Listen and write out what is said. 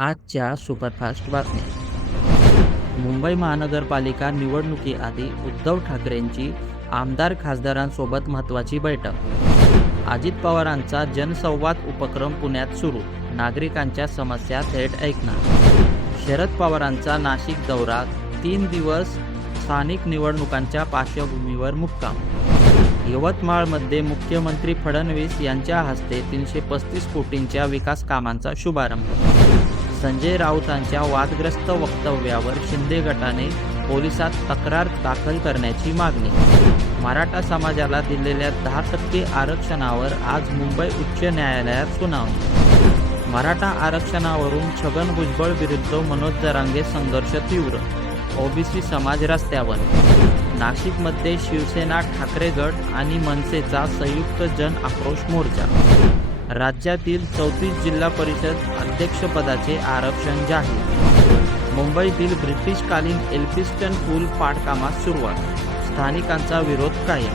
आजच्या सुपरफास्ट बातम्या. मुंबई महानगरपालिका निवडणुकीआधी उद्धव ठाकरेंची आमदार खासदारांसोबत महत्त्वाची बैठक. अजित पवारांचा जनसंवाद उपक्रम पुण्यात सुरू. नागरिकांच्या समस्या थेट ऐकणार. शरद पवारांचा नाशिक दौरा. 3 दिवस स्थानिक निवडणुकांच्या पार्श्वभूमीवर मुक्काम. यवतमाळमध्ये मुख्यमंत्री फडणवीस यांच्या हस्ते 335 कोटींच्या विकास कामांचा शुभारंभ. संजय राऊतांच्या वादग्रस्त वक्तव्यावर शिंदे गटाने पोलिसात तक्रार दाखल करण्याची मागणी. मराठा समाजाला दिलेल्या 10% आरक्षणावर आज मुंबई उच्च न्यायालयात सुनावणी. मराठा आरक्षणावरून छगन भुजबळ विरुद्ध मनोज जरांगे संघर्ष तीव्र. ओबीसी समाज रस्त्यावर. नाशिकमध्ये शिवसेना, ठाकरे गट आणि मनसेचा संयुक्त जन आक्रोश मोर्चा. राज्यातील 34 जिल्हा परिषद अध्यक्षपदाचे आरक्षण जाहीर. मुंबईतील ब्रिटिशकालीन एल्फिन्स्टन पूल पाडकामास सुरुवात. स्थानिकांचा विरोध कायम.